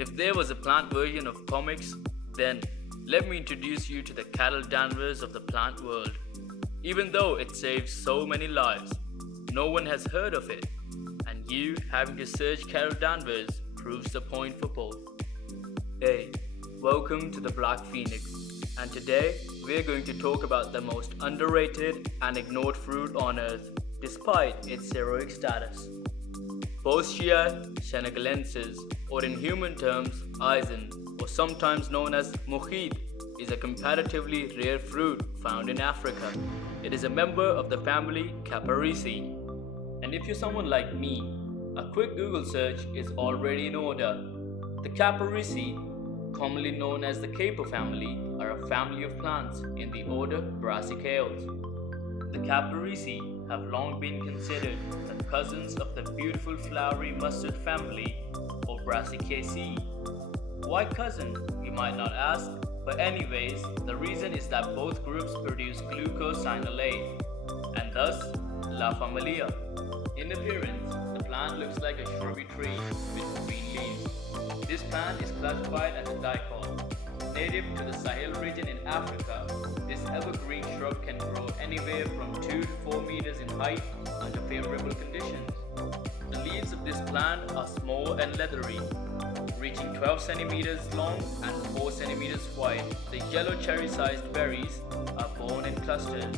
If there was a plant version of comics, then let me introduce you to the Carol Danvers of the plant world. Even though it saves so many lives, no one has heard of it, and you having to search Carol Danvers proves the point for both. Hey, welcome to the Black Phoenix, and today we're going to talk about the most underrated and ignored fruit on earth, despite its heroic status. Boschia senegalensis, or in human terms, Eisen, or sometimes known as mohit, is a comparatively rare fruit found in Africa. It is a member of the family Caparici. And if you're someone like me, a quick Google search is already in order. The Caparici, commonly known as the caper family, are a family of plants in the order Brassicaceae. The Caparici have long been considered the cousins of the beautiful flowery mustard family or Brassicaceae. Why cousin, you might not ask, but anyways, the reason is that both groups produce glucosinolate and thus La Familia. In appearance, the plant looks like a shrubby tree with green leaves. This plant is classified as a dicot. Native to the Sahel region in Africa, this evergreen shrub can grow anywhere from 2 to 4 meters in height under favorable conditions. The leaves of this plant are small and leathery, reaching 12 centimeters long and 4 centimeters wide. The yellow cherry-sized berries are borne in clusters.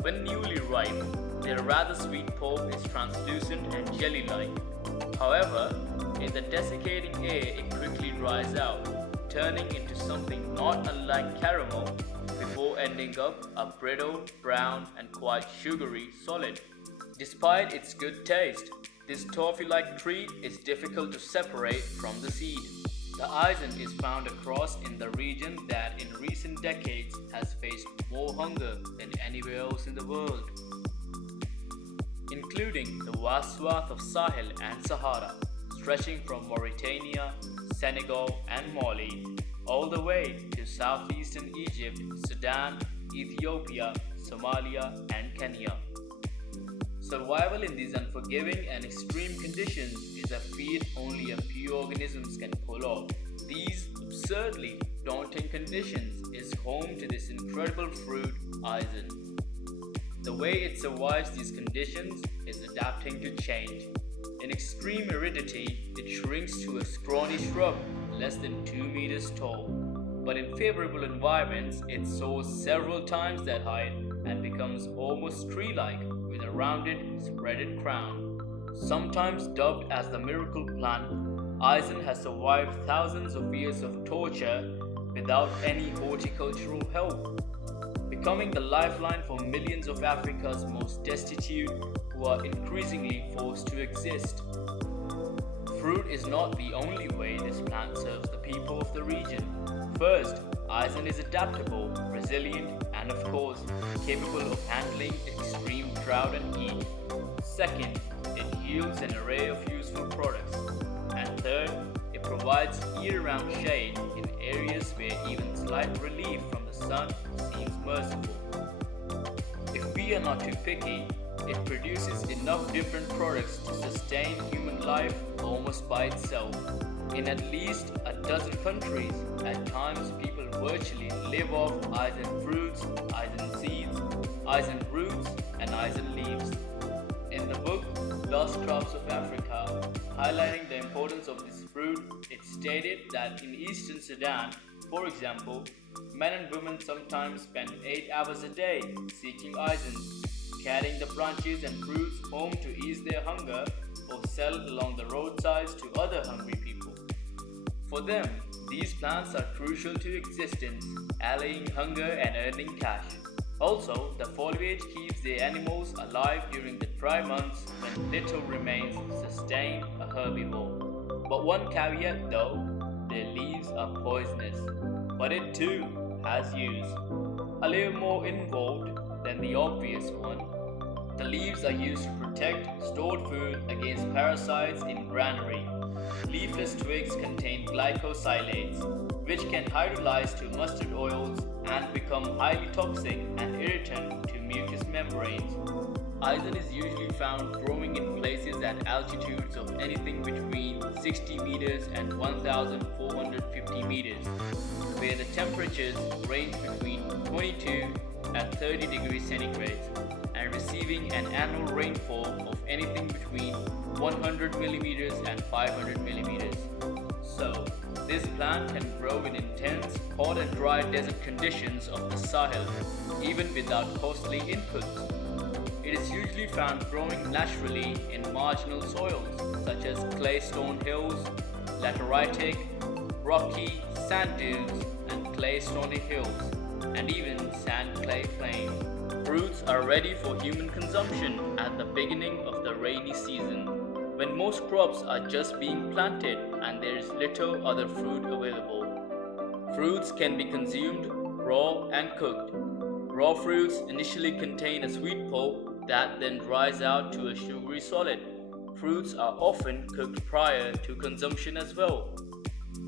When newly ripe, their rather sweet pulp is translucent and jelly-like. However, in the desiccating air, it quickly dries out, turning into something not unlike caramel before ending up a brittle, brown, and quite sugary solid. Despite its good taste, this toffee-like treat is difficult to separate from the seed. The Eisen is found across in the region that in recent decades has faced more hunger than anywhere else in the world, including the vast swath of Sahel and Sahara, stretching from Mauritania, Senegal, and Mali, all the way to southeastern Egypt, Sudan, Ethiopia, Somalia, and Kenya. Survival in these unforgiving and extreme conditions is a feat only a few organisms can pull off. These absurdly daunting conditions is home to this incredible fruit, Eisen. The way it survives these conditions is adapting to change. In extreme aridity, it shrinks to a scrawny shrub less than 2 meters tall. But in favorable environments, it soars several times that height and becomes almost tree-like with a rounded, spreaded crown. Sometimes dubbed as the miracle plant, Eisen has survived thousands of years of torture without any horticultural help, becoming the lifeline for millions of Africa's most destitute who are increasingly forced to exist. Fruit is not the only way this plant serves the people of the region. First, Eisen is adaptable, resilient, and of course, capable of handling extreme drought and heat. Second, it yields an array of useful products. And third, it provides year-round shade in areas where even slight relief from the sun seems merciful. If we are not too picky, it produces enough different products to sustain human life almost by itself. In at least a dozen countries, at times people virtually live off Eisen fruits, Eisen seeds, Eisen roots, and Eisen leaves. In the book Lost Crops of Africa, highlighting the importance of this fruit, it stated that in eastern Sudan, for example, men and women sometimes spend 8 hours a day seeking Eisen, carrying the branches and fruits home to ease their hunger or sell along the roadsides to other hungry people. For them, these plants are crucial to existence, allaying hunger and earning cash. Also, the foliage keeps their animals alive during the dry months when little remains to sustain a herbivore. But one caveat though, their leaves are poisonous, but it too has use. A little more involved than the obvious one. The leaves are used to protect stored food against parasites in granary. Leafless twigs contain glycosilates, which can hydrolyze to mustard oils and become highly toxic and irritant to mucous membranes. Aizen is usually found growing in places at altitudes of anything between 60 meters and 1,450 meters, where the temperatures range between 22 and 30 degrees centigrade, and receiving an annual rainfall of anything between 100 millimeters and 500 millimeters. So, this plant can grow in intense, hot and dry desert conditions of the Sahel, even without costly inputs. It is usually found growing naturally in marginal soils such as clay-stone hills, lateritic, rocky sand dunes, and clay-stony hills, and even sand-clay plains. Fruits are ready for human consumption at the beginning of the rainy season, when most crops are just being planted and there is little other fruit available. Fruits can be consumed raw and cooked. Raw fruits initially contain a sweet pulp that then dries out to a sugary solid. Fruits are often cooked prior to consumption as well.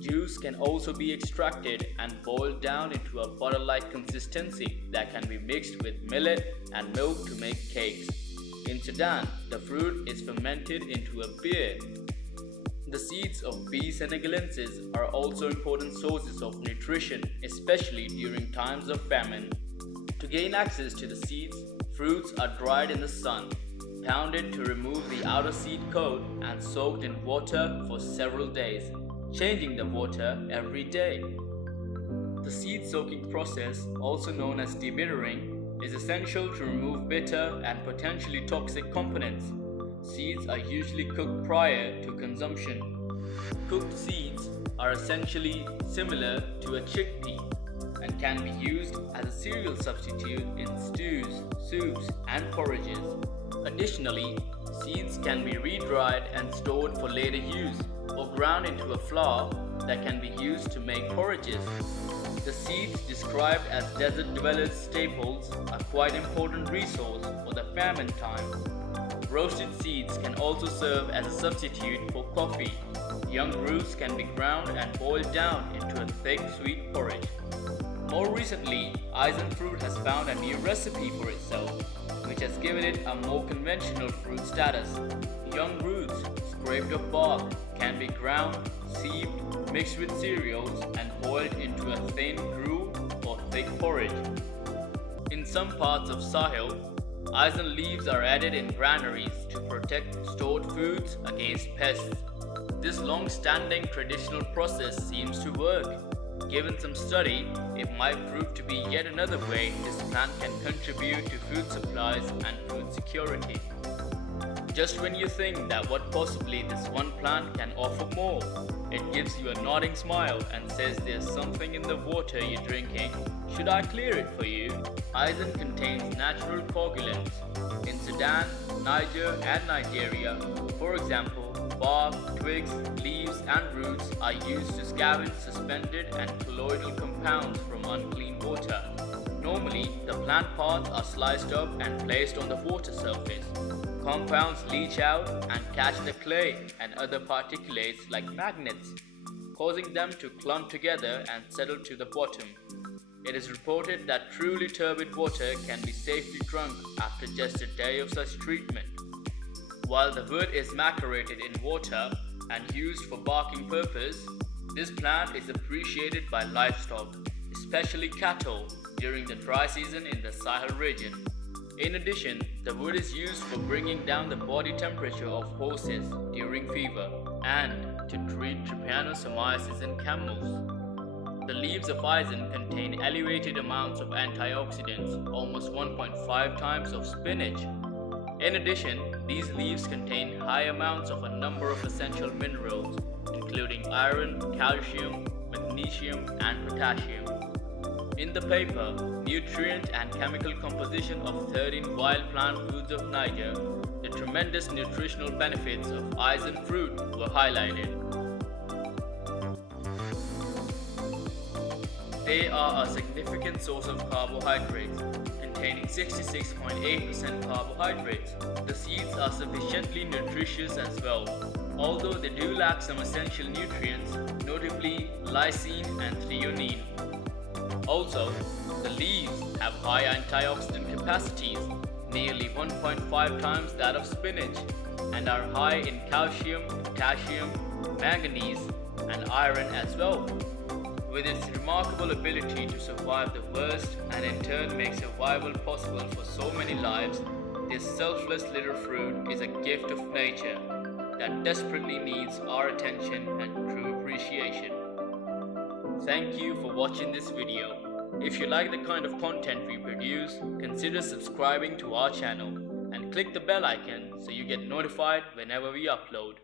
Juice can also be extracted and boiled down into a butter-like consistency that can be mixed with millet and milk to make cakes. In Sudan, the fruit is fermented into a beer. The seeds of B. senegalensis are also important sources of nutrition, especially during times of famine. To gain access to the seeds, fruits are dried in the sun, pounded to remove the outer seed coat, and soaked in water for several days, changing the water every day. The seed soaking process, also known as debittering, is essential to remove bitter and potentially toxic components. Seeds are usually cooked prior to consumption. Cooked seeds are essentially similar to a chickpea and can be used as a cereal substitute in stews, soups, and porridges. Additionally, seeds can be re-dried and stored for later use, or ground into a flour that can be used to make porridges. The seeds described as desert dwellers' staples are quite an important resource for the famine time. Roasted seeds can also serve as a substitute for coffee. Young roots can be ground and boiled down into a thick sweet porridge. More recently, Aizen fruit has found a new recipe for itself, which has given it a more conventional fruit status. Young roots, scraped off bark, can be ground, sieved, mixed with cereals, and boiled into a thin gruel or thick porridge. In some parts of Sahel, Aizen leaves are added in granaries to protect stored foods against pests. This long-standing traditional process seems to work. Given some study, it might prove to be yet another way this plant can contribute to food supplies and food security. Just when you think that what possibly this one plant can offer more, it gives you a nodding smile and says there's something in the water you're drinking. Should I clear it for you? Aizen contains natural coagulants. In Sudan, Niger, and Nigeria, for example, bark, twigs, leaves, and roots are used to scavenge suspended and colloidal compounds from unclean water. Normally, the plant parts are sliced up and placed on the water surface. Compounds leach out and catch the clay and other particulates like magnets, causing them to clump together and settle to the bottom. It is reported that truly turbid water can be safely drunk after just a day of such treatment. While the wood is macerated in water and used for barking purpose, this plant is appreciated by livestock, especially cattle, during the dry season in the Sahel region. In addition, the wood is used for bringing down the body temperature of horses during fever and to treat trypanosomiasis in camels. The leaves of Aizen contain elevated amounts of antioxidants, almost 1.5 times of spinach. In addition, these leaves contain high amounts of a number of essential minerals, including iron, calcium, magnesium, and potassium. In the paper, Nutrient and Chemical Composition of 13 Wild Plant Foods of Niger, the tremendous nutritional benefits of Aizen fruit were highlighted. They are a significant source of carbohydrates, containing 66.8% carbohydrates. The seeds are sufficiently nutritious as well, although they do lack some essential nutrients, notably lysine and threonine. Also, the leaves have high antioxidant capacities, nearly 1.5 times that of spinach, and are high in calcium, potassium, manganese, and iron as well. With its remarkable ability to survive the worst and in turn make survival possible for so many lives, this selfless little fruit is a gift of nature that desperately needs our attention and true appreciation. Thank you for watching this video. If you like the kind of content we produce, consider subscribing to our channel and click the bell icon so you get notified whenever we upload.